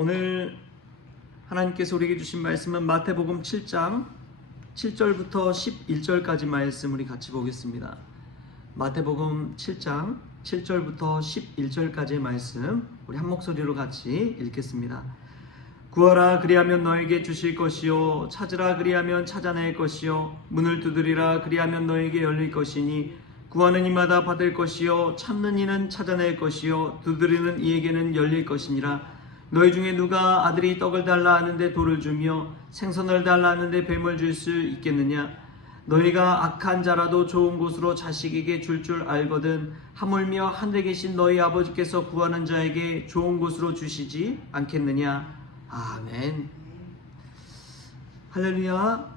오늘 하나님께서 우리에게 주신 말씀은 마태복음 7장 7절부터 11절까지 말씀 우리 같이 보겠습니다. 마태복음 7장 7절부터 11절까지의 말씀 우리 한 목소리로 같이 읽겠습니다. 구하라 그리하면 너에게 주실 것이요 찾으라 그리하면 찾아낼 것이요 문을 두드리라 그리하면 너에게 열릴 것이니 구하는 이마다 받을 것이요 찾는 이는 찾아낼 것이요 두드리는 이에게는 열릴 것이니라. 너희 중에 누가 아들이 떡을 달라 하는데 돌을 주며 생선을 달라 하는데 뱀을 줄 수 있겠느냐? 너희가 악한 자라도 좋은 곳으로 자식에게 줄 알거든 하물며 하늘에 계신 너희 아버지께서 구하는 자에게 좋은 곳으로 주시지 않겠느냐? 아멘. 할렐루야.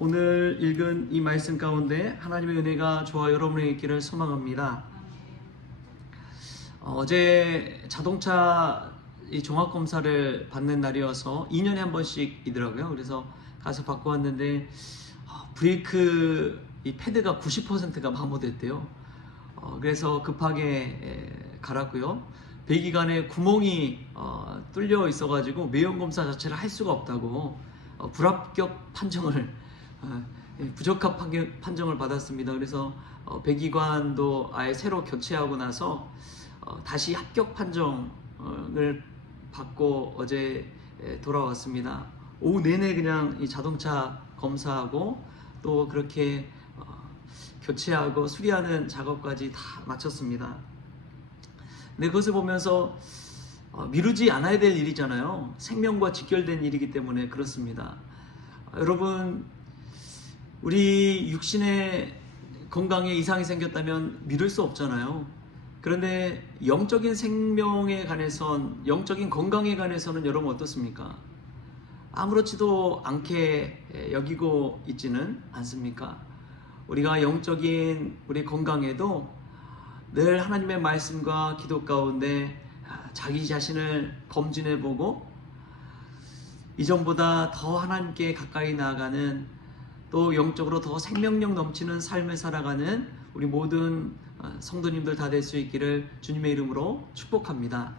오늘 읽은 이 말씀 가운데 하나님의 은혜가 저와 여러분에게 있기를 소망합니다. 어제 자동차 종합검사를 받는 날이어서 2년에 한 번씩이더라고요. 그래서 가서 받고 왔는데 브레이크 이 패드가 90%가 마모됐대요. 그래서 급하게 갈았고요. 배기관에 구멍이 뚫려 있어가지고 매연 검사 자체를 할 수가 없다고 불합격 판정을 부적합 판정을 받았습니다. 그래서 배기관도 아예 새로 교체하고 나서 다시 합격 판정을 받고 어제 돌아왔습니다. 오후 내내 그냥 이 자동차 검사하고 또 그렇게 교체하고 수리하는 작업까지 다 마쳤습니다. 근데 그것을 보면서 미루지 않아야 될 일이잖아요. 생명과 직결된 일이기 때문에 그렇습니다. 여러분, 우리 육신의 건강에 이상이 생겼다면 미룰 수 없잖아요. 그런데 영적인 생명에 관해선, 영적인 건강에 관해서는 여러분 어떻습니까? 아무렇지도 않게 여기고 있지는 않습니까? 우리가 영적인 우리 건강에도 늘 하나님의 말씀과 기도 가운데 자기 자신을 검진해보고 이전보다 더 하나님께 가까이 나아가는, 또 영적으로 더 생명력 넘치는 삶을 살아가는 우리 모든 성도님들 다 될 수 있기를 주님의 이름으로 축복합니다.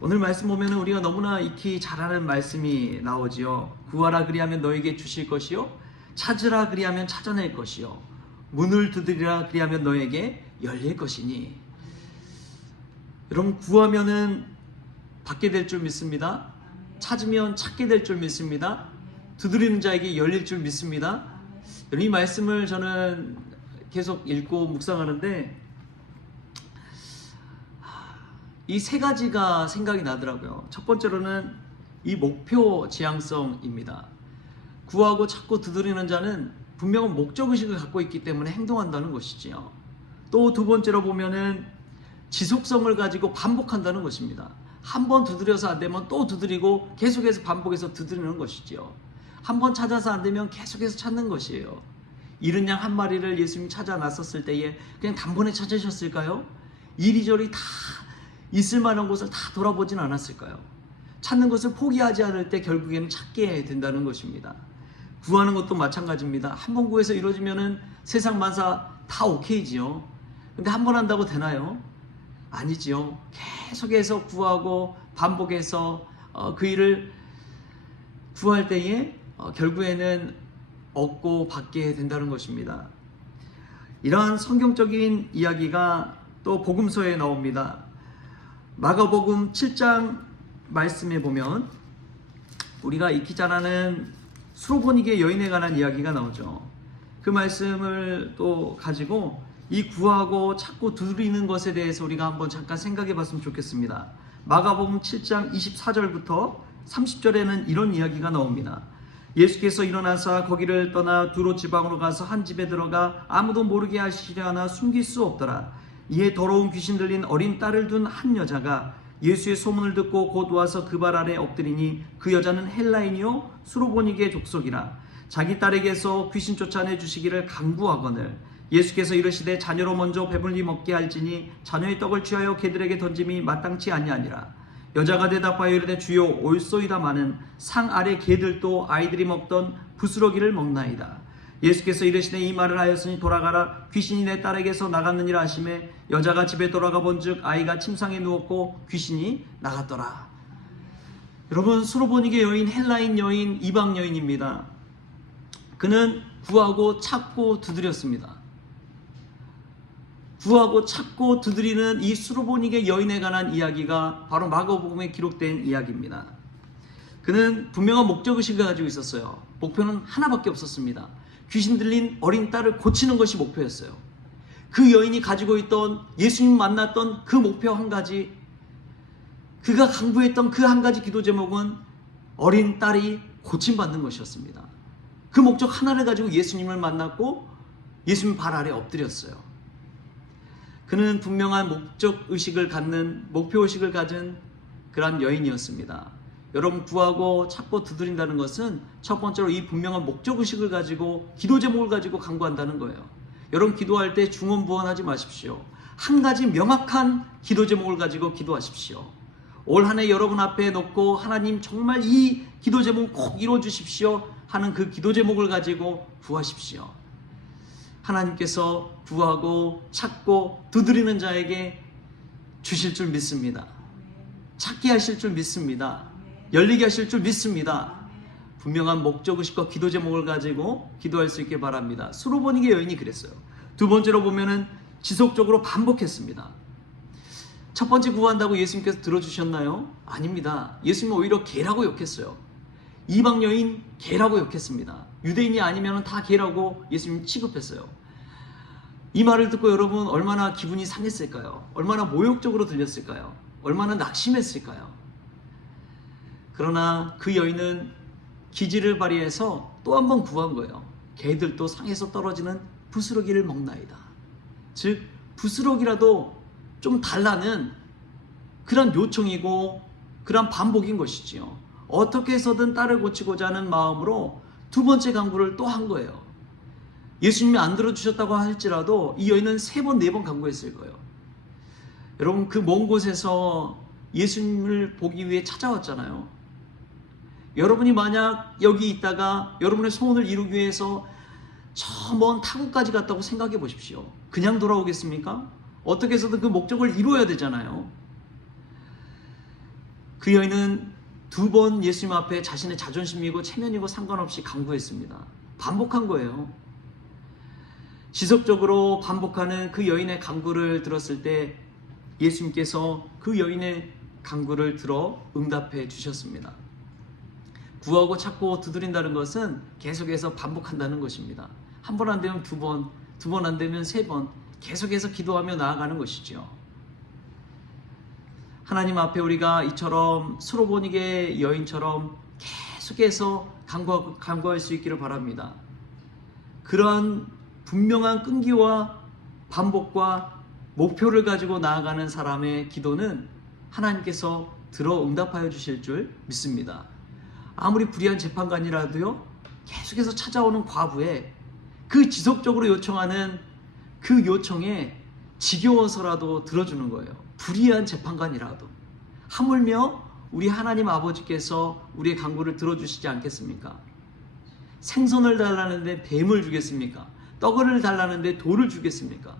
오늘 말씀 보면 우리가 너무나 익히 잘 아는 말씀이 나오지요. 구하라 그리하면 너에게 주실 것이요 찾으라 그리하면 찾아낼 것이요 문을 두드리라 그리하면 너에게 열릴 것이니. 여러분, 구하면은 받게 될 줄 믿습니다. 찾으면 찾게 될 줄 믿습니다. 두드리는 자에게 열릴 줄 믿습니다. 이 말씀을 저는 계속 읽고 묵상하는데 이 세 가지가 생각이 나더라고요. 첫 번째로는 이 목표 지향성입니다. 구하고 찾고 두드리는 자는 분명한 목적의식을 갖고 있기 때문에 행동한다는 것이지요. 또 두 번째로 보면은 지속성을 가지고 반복한다는 것입니다. 한 번 두드려서 안 되면 또 두드리고 계속해서 반복해서 두드리는 것이지요. 한 번 찾아서 안 되면 계속해서 찾는 것이에요. 잃은 양 한 마리를 예수님이 찾아 나섰을 때에 그냥 단번에 찾으셨을까요? 이리저리 다 있을 만한 곳을 다 돌아보진 않았을까요? 찾는 것을 포기하지 않을 때 결국에는 찾게 된다는 것입니다. 구하는 것도 마찬가지입니다. 한 번 구해서 이루어지면은 세상 만사 다 오케이지요. 근데 한 번 한다고 되나요? 아니지요. 계속해서 구하고 반복해서 그 일을 구할 때에 결국에는 얻고 받게 된다는 것입니다. 이러한 성경적인 이야기가 또 복음서에 나옵니다. 마가복음 7장 말씀에 보면 우리가 익히 잘 아는 수로보니게 여인에 관한 이야기가 나오죠. 그 말씀을 또 가지고 이 구하고 찾고 두드리는 것에 대해서 우리가 한번 잠깐 생각해 봤으면 좋겠습니다. 마가복음 7장 24절부터 30절에는 이런 이야기가 나옵니다. 예수께서 일어나사 거기를 떠나 두로 지방으로 가서 한 집에 들어가 아무도 모르게 하시려 하나 숨길 수 없더라. 이에 더러운 귀신 들린 어린 딸을 둔 한 여자가 예수의 소문을 듣고 곧 와서 그 발 아래 엎드리니 그 여자는 헬라인이요 수로보니게 족속이라. 자기 딸에게서 귀신 쫓아내 주시기를 간구하거늘 예수께서 이르시되 자녀로 먼저 배불리 먹게 할지니 자녀의 떡을 취하여 개들에게 던짐이 마땅치 아니하니라. 여자가 대답하여 이르되 주여 올소이다마는 상 아래 개들도 아이들이 먹던 부스러기를 먹나이다. 예수께서 이르시되 이 말을 하였으니 돌아가라. 귀신이 내 딸에게서 나갔느니라 하시매 여자가 집에 돌아가 본즉 아이가 침상에 누웠고 귀신이 나갔더라. 여러분, 수로보니게 여인, 헬라인 여인, 이방 여인입니다. 그는 구하고 찾고 두드렸습니다. 구하고 찾고 두드리는 이 수로보니게 여인에 관한 이야기가 바로 마가복음에 기록된 이야기입니다. 그는 분명한 목적의식을 가지고 있었어요. 목표는 하나밖에 없었습니다. 귀신 들린 어린 딸을 고치는 것이 목표였어요. 그 여인이 가지고 있던, 예수님 만났던 그 목표 한 가지, 그가 강구했던 그 한 가지 기도 제목은 어린 딸이 고침받는 것이었습니다. 그 목적 하나를 가지고 예수님을 만났고 예수님 발 아래 엎드렸어요. 그는 분명한 목적의식을 갖는, 목표의식을 가진 그런 여인이었습니다. 여러분, 구하고 찾고 두드린다는 것은 첫 번째로 이 분명한 목적의식을 가지고 기도 제목을 가지고 간구한다는 거예요. 여러분, 기도할 때 중언부언하지 마십시오. 한 가지 명확한 기도 제목을 가지고 기도하십시오. 올 한 해 여러분 앞에 놓고 하나님 정말 이 기도 제목 꼭 이루어 주십시오 하는 그 기도 제목을 가지고 구하십시오. 하나님께서 구하고 찾고 두드리는 자에게 주실 줄 믿습니다. 찾게 하실 줄 믿습니다. 열리게 하실 줄 믿습니다. 분명한 목적의식과 기도 제목을 가지고 기도할 수 있길 바랍니다. 수로보니게 여인이 그랬어요. 두 번째로 보면은 지속적으로 반복했습니다. 첫 번째 구한다고 예수님께서 들어주셨나요? 아닙니다. 예수님은 오히려 개라고 욕했어요. 이방 여인 개라고 욕했습니다. 유대인이 아니면 다 개라고 예수님 취급했어요. 이 말을 듣고 여러분 얼마나 기분이 상했을까요? 얼마나 모욕적으로 들렸을까요? 얼마나 낙심했을까요? 그러나 그 여인은 기지를 발휘해서 또 한 번 구한 거예요. 개들도 상에서 떨어지는 부스러기를 먹나이다. 즉 부스러기라도 좀 달라는 그런 요청이고 그런 반복인 것이지요. 어떻게 해서든 딸을 고치고자 하는 마음으로 두 번째 간구를 또 한 거예요. 예수님이 안 들어주셨다고 할지라도 이 여인은 3번, 4번 간구했을 거예요. 여러분, 그 먼 곳에서 예수님을 보기 위해 찾아왔잖아요. 여러분이 만약 여기 있다가 여러분의 소원을 이루기 위해서 저 먼 타국까지 갔다고 생각해 보십시오. 그냥 돌아오겠습니까? 어떻게 해서든 그 목적을 이루어야 되잖아요. 그 여인은 2번 예수님 앞에 자신의 자존심이고 체면이고 상관없이 간구했습니다. 반복한 거예요. 지속적으로 반복하는 그 여인의 간구를 들었을 때 예수님께서 그 여인의 간구를 들어 응답해 주셨습니다. 구하고 찾고 두드린다는 것은 계속해서 반복한다는 것입니다. 한 번 안 되면 2번, 2번 안 되면 3번 계속해서 기도하며 나아가는 것이죠. 하나님 앞에 우리가 이처럼 수로보니게 여인처럼 계속해서 간구할 수 있기를 바랍니다. 그러한 분명한 끈기와 반복과 목표를 가지고 나아가는 사람의 기도는 하나님께서 들어 응답하여 주실 줄 믿습니다. 아무리 불의한 재판관이라도요, 계속해서 찾아오는 과부에 그 지속적으로 요청하는 그 요청에 지겨워서라도 들어주는 거예요. 불의한 재판관이라도. 하물며 우리 하나님 아버지께서 우리의 간구를 들어주시지 않겠습니까? 생선을 달라는데 뱀을 주겠습니까? 떡을 달라는데 돌을 주겠습니까?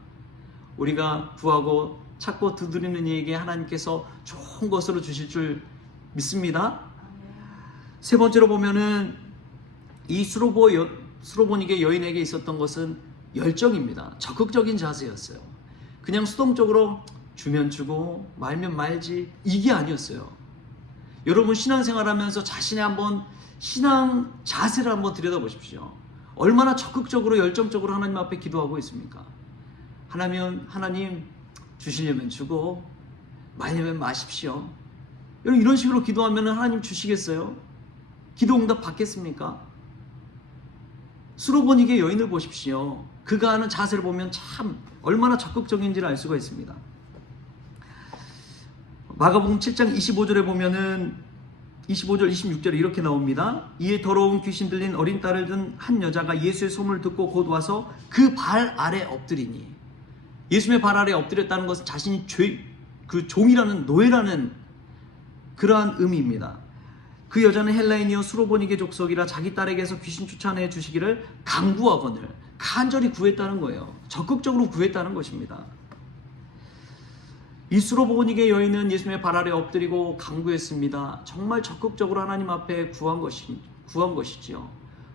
우리가 구하고 찾고 두드리는 이에게 하나님께서 좋은 것으로 주실 줄 믿습니다. 세 번째로 보면은 이 수로보니게 여인에게 있었던 것은 열정입니다. 적극적인 자세였어요. 그냥 수동적으로 주면 주고 말면 말지 이게 아니었어요. 여러분, 신앙생활하면서 자신의 한번 신앙 자세를 한번 들여다보십시오. 얼마나 적극적으로 열정적으로 하나님 앞에 기도하고 있습니까? 하나님 주시려면 주고 말려면 마십시오. 여러분, 이런 식으로 기도하면 하나님 주시겠어요? 기도 응답 받겠습니까? 수로보니게 여인을 보십시오. 그가 하는 자세를 보면 참 얼마나 적극적인지를 알 수가 있습니다. 마가복음 7장 25절에 보면은 25절 26절에 이렇게 나옵니다. 이에 더러운 귀신 들린 어린 딸을 든 한 여자가 예수의 소문을 듣고 곧 와서 그 발 아래 엎드리니, 예수님의 발 아래 엎드렸다는 것은 자신이 그 종이라는 노예라는 그러한 의미입니다. 그 여자는 헬라인이요 수로보니게 족속이라 자기 딸에게서 귀신 쫓아내 주시기를 간구하거늘 간절히 구했다는 거예요. 적극적으로 구했다는 것입니다. 이 수로보니게 여인은 예수님의 발 아래 엎드리고 간구했습니다. 정말 적극적으로 하나님 앞에 구한 것이지요.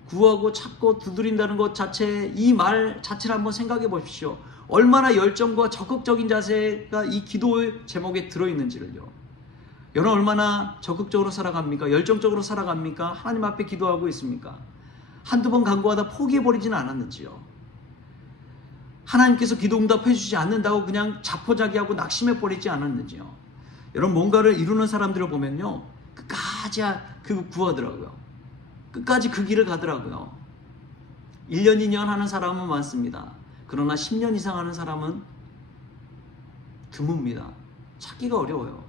구하고 찾고 두드린다는 것 자체, 이 말 자체를 한번 생각해 보십시오. 얼마나 열정과 적극적인 자세가 이 기도의 제목에 들어있는지를요. 여러분 얼마나 적극적으로 살아갑니까? 열정적으로 살아갑니까? 하나님 앞에 기도하고 있습니까? 한두 번 간구하다 포기해버리지는 않았는지요. 하나님께서 기도 응답해 주지 않는다고 그냥 자포자기하고 낙심해버리지 않았는지요. 여러분 뭔가를 이루는 사람들을 보면요, 끝까지 구하더라고요. 끝까지 그 길을 가더라고요. 1년 2년 하는 사람은 많습니다. 그러나 10년 이상 하는 사람은 드뭅니다. 찾기가 어려워요.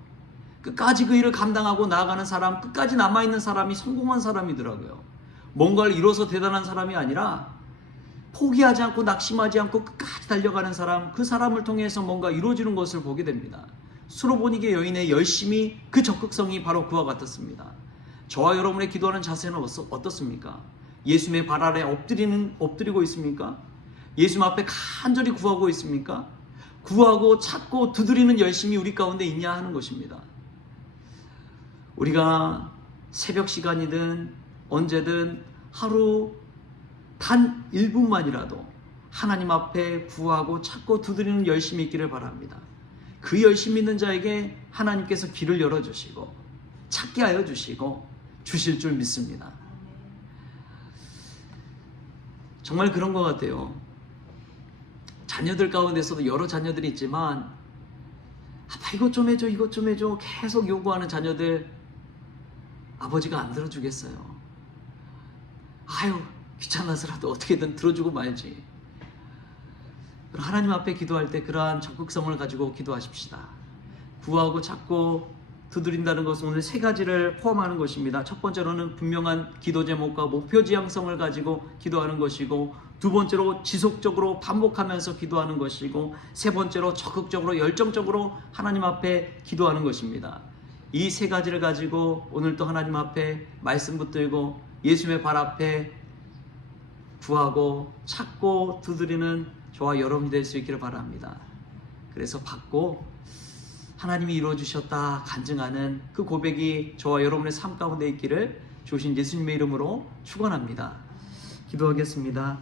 끝까지 그 일을 감당하고 나아가는 사람, 끝까지 남아있는 사람이 성공한 사람이더라고요. 뭔가를 이뤄서 대단한 사람이 아니라 포기하지 않고 낙심하지 않고 끝까지 달려가는 사람, 그 사람을 통해서 뭔가 이루어지는 것을 보게 됩니다. 수로보니게 여인의 열심이, 그 적극성이 바로 그와 같았습니다. 저와 여러분의 기도하는 자세는 어떻습니까? 예수님의 발 아래 엎드리고 있습니까? 예수님 앞에 간절히 구하고 있습니까? 구하고 찾고 두드리는 열심이 우리 가운데 있냐 하는 것입니다. 우리가 새벽 시간이든 언제든 하루 단 1분만이라도 하나님 앞에 구하고 찾고 두드리는 열심이 있기를 바랍니다. 그 열심 있는 자에게 하나님께서 길을 열어주시고 찾게 하여 주시고 주실 줄 믿습니다. 정말 그런 것 같아요. 자녀들 가운데서도 여러 자녀들이 있지만 아빠 이것 좀 해줘 이것 좀 해줘 계속 요구하는 자녀들, 아버지가 안 들어주겠어요. 아유 귀찮아서라도 어떻게든 들어주고 말지. 하나님 앞에 기도할 때 그러한 적극성을 가지고 기도하십시다. 구하고 찾고 두드린다는 것은 오늘 세 가지를 포함하는 것입니다. 첫 번째로는 분명한 기도 제목과 목표 지향성을 가지고 기도하는 것이고, 두 번째로 지속적으로 반복하면서 기도하는 것이고, 세 번째로 적극적으로 열정적으로 하나님 앞에 기도하는 것입니다. 이 세 가지를 가지고 오늘 또 하나님 앞에 말씀 붙들고 예수님의 발 앞에 구하고 찾고 두드리는 저와 여러분이 될 수 있기를 바랍니다. 그래서 받고 하나님이 이루어주셨다 간증하는 그 고백이 저와 여러분의 삶 가운데 있기를 주신 예수님의 이름으로 축원합니다. 기도하겠습니다.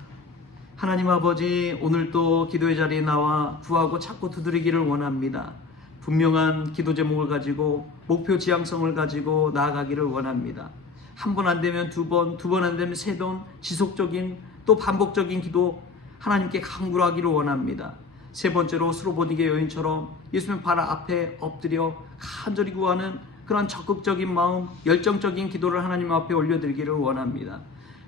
하나님 아버지, 오늘 또 기도의 자리에 나와 구하고 찾고 두드리기를 원합니다. 분명한 기도 제목을 가지고 목표 지향성을 가지고 나아가기를 원합니다. 한 번 안 되면 두 번, 두 번 안 되면 세 번, 지속적인 또 반복적인 기도 하나님께 간구를 하기를 원합니다. 세 번째로 수로보니게 여인처럼 예수님 발 앞에 엎드려 간절히 구하는 그런 적극적인 마음, 열정적인 기도를 하나님 앞에 올려드리기를 원합니다.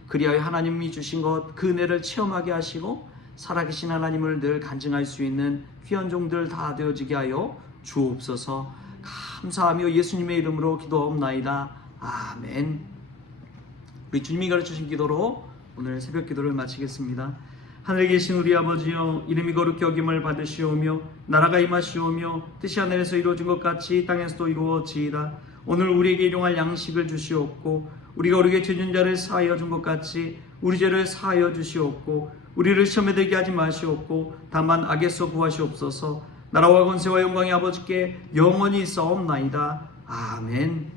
그리하여 하나님이 주신 것, 그 은혜를 체험하게 하시고 살아계신 하나님을 늘 간증할 수 있는 귀한 종들 다 되어지게 하여 주옵소서. 감사하며 예수님의 이름으로 기도하옵나이다. 아멘. 우리 주님이 가르쳐주신 기도로 오늘 새벽 기도를 마치겠습니다. 하늘에 계신 우리 아버지여, 이름이 거룩히 여김을 받으시오며 나라가 임하시오며 뜻이 하늘에서 이루어진 것 같이 땅에서도 이루어지이다. 오늘 우리에게 일용할 양식을 주시옵고 우리가 우리에게 죄진 자를 사하여 준 것 같이 우리 죄를 사하여 주시옵고 우리를 시험에 들게 하지 마시옵고 다만 악에서 구하시옵소서. 나라와 권세와 영광이 아버지께 영원히 있사옵나이다. 아멘.